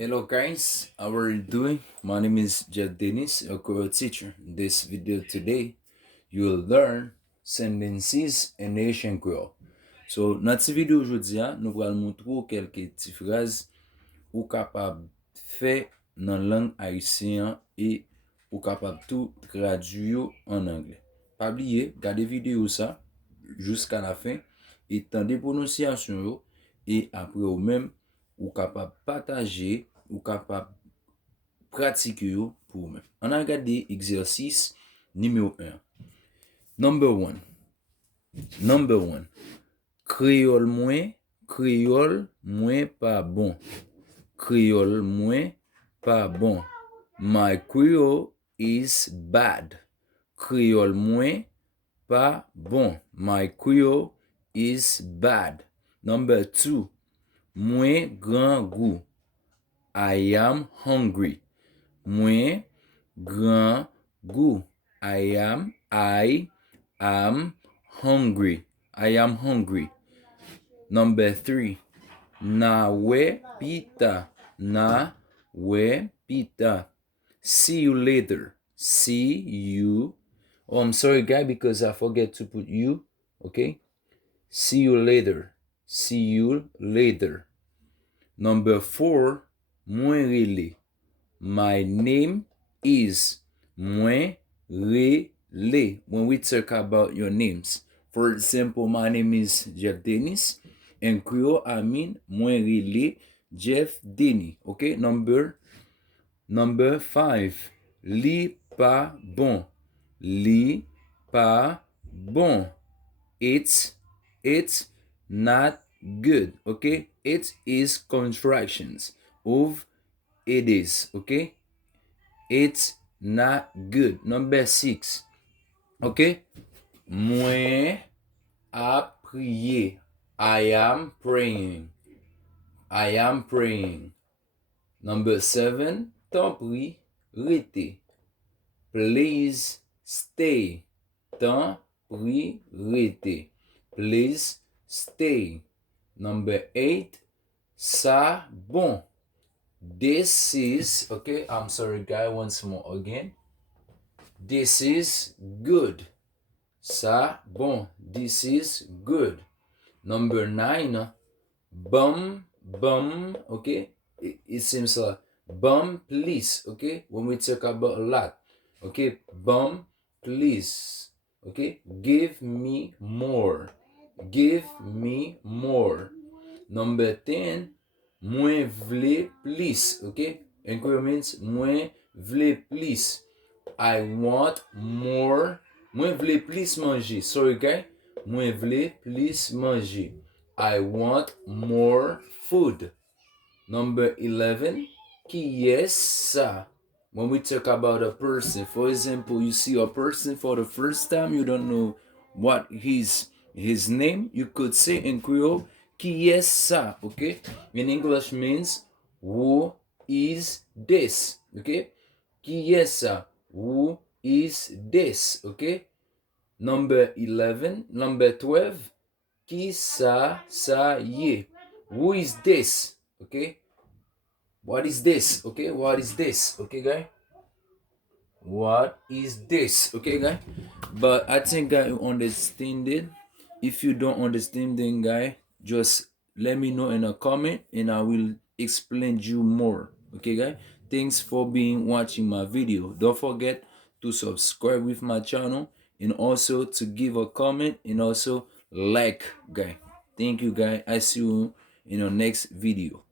Hello guys, how are you doing? My name is Jeffdenis, a Creole teacher. In this video today, you will learn sentences in Haitian Creole. So, dans cette vidéo aujourd'hui, nous allons montrer quelques petites phrases ou capable faire dans la langue haïtienne et ou capable tout traduire en anglais. Pas oublier, regardez vidéo ça jusqu'à la fin et tendez prononciation et après ou même ou capable partager ou capable pratiquer pour vous-même. On a regardé exercice numéro 1. Number 1. Number 1. Créole moins pas bon. Creole moins pas bon. My Creole is bad. Creole moins pas bon. My Creole is bad. Number 2. Moins grand goût. I am hungry. Moins grand goût. I am hungry. I am hungry. Number 3. Na we pita. Na we pita. See you later. See you. Oh, I'm sorry, guy, because I forget to put you. Okay? See you later. See you later. Number 4. Moins rele. My name is. Moins rele. When we talk about your names. For example, my name is Jeffdenis. In Creole, I mean, moins rele Jeffdenis. Okay? Number 5. Li pas bon. Li pas bon. It's not good. Okay? It is contractions of it is. Okay? It's not good. Number 6. Okay? Moi a prier. I am praying. I am praying. Number 7. Tant pis, rete. Please stay. Tant pis, rete. Please stay. Number 8. Ça bon. This is, okay, I'm sorry, guy, once more again. This is good. Ça bon. This is good. Number 9. Bum, okay? It seems like bum, please, okay? When we talk about a lot, okay? Bum, please, okay? Give me more. Give me more. Number 10. Moins vle please, okay? Inquiry means moins vle please. I want more. Moins vle please manger. Sorry, guy. Moins vle please manger. I want more food. Number 11. Qui est ça? When we talk about a person, for example, you see a person for the first time, you don't know what his name, you could say in Creole, qui est ça? Okay? In English means who is this? Okay? Qui est ça? Who is this? Okay? Number 11. Number 12. Qui ça y est? Who is this? Okay? What is this? Okay? What is this? Okay, guy? What is this? Okay, guy? But I think, guy, you understand it. If you don't understand it, guy, just let me know in a comment and I will explain you more. Okay, guy? Thanks for being watching my video. Don't forget to subscribe with my channel and also to give a comment and also like, guy. Thank you, guy. I see you in the next video.